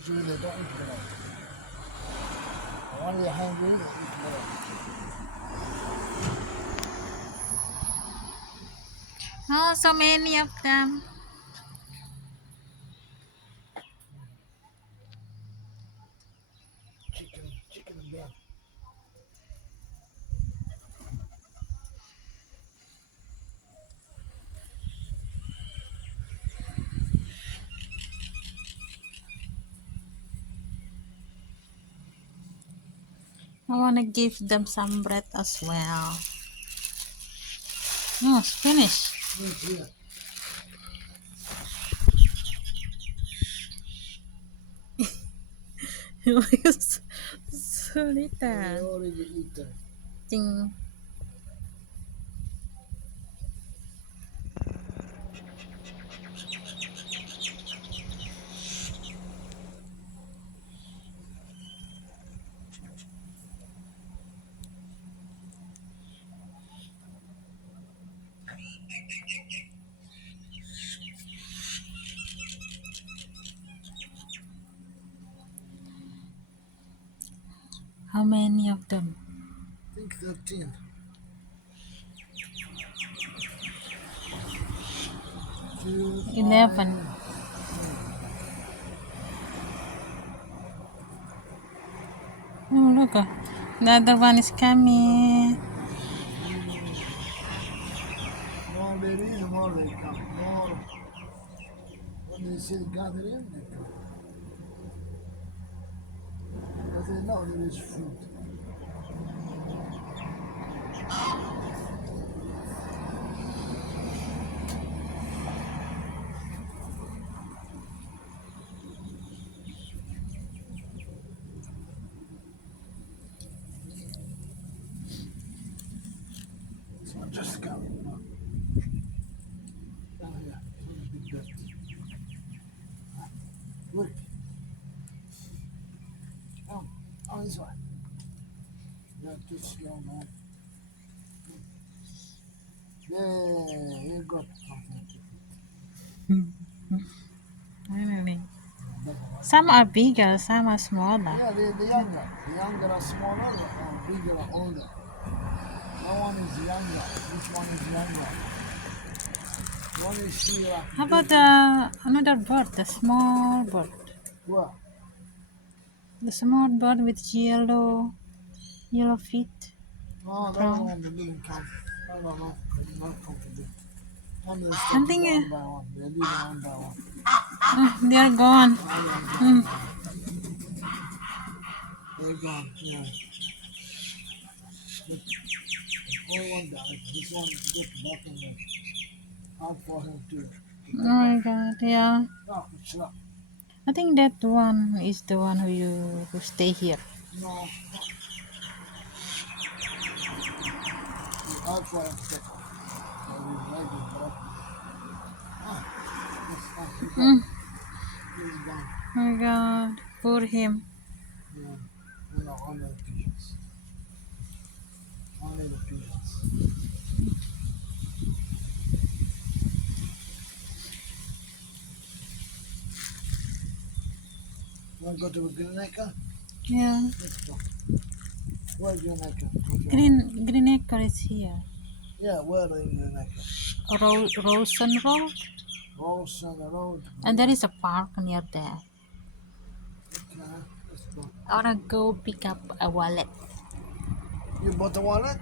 Usually they don't eat milk. When they're hungry, they eat milk. Oh, so many of them. Chicken and bean. I want to give them some bread as well. Oh, it's finished. Yeah. It's so They little. already eat them. Ting. How many of them? I think 13. 2, 11. 5. Oh, look. The other one is coming. More baby, the more they come. More. When they see gather in, they come. Because they know there is food. So just come. Down here. Big dirt. Look. Come. On this way. You're too slow, man. Yeah, you got something. Finally. Some are bigger, some are smaller. Yeah, the younger. The younger are smaller, bigger are older. That one is younger. Which one is younger? One is Sheila. How about another bird, the small bird? Well, The small bird with yellow feet, no, that brown. one didn't come. That one not come today. And they're Something. starting one by one. They're leaving one by one. They are gone. Mm. They're gone. Yeah. Only one died. This one just back in there. Hard for him to Oh take my off. god, yeah. No, it's not. I think that one is the one who stay here. No, hard for him to take off. So his leg is broken. Ah, he's gone. Mm. He's gone. Oh my god, poor him. Yeah. No, only the pigeons. Only the pigeons. Want to go to a green acre? Yeah, Let's go. Where's green acre? green acre is here. Yeah, where is green acre? Rosen Road, Rose on the road. and there Green. is a park near there. Okay, let's go. I wanna go pick up a wallet. You bought a wallet?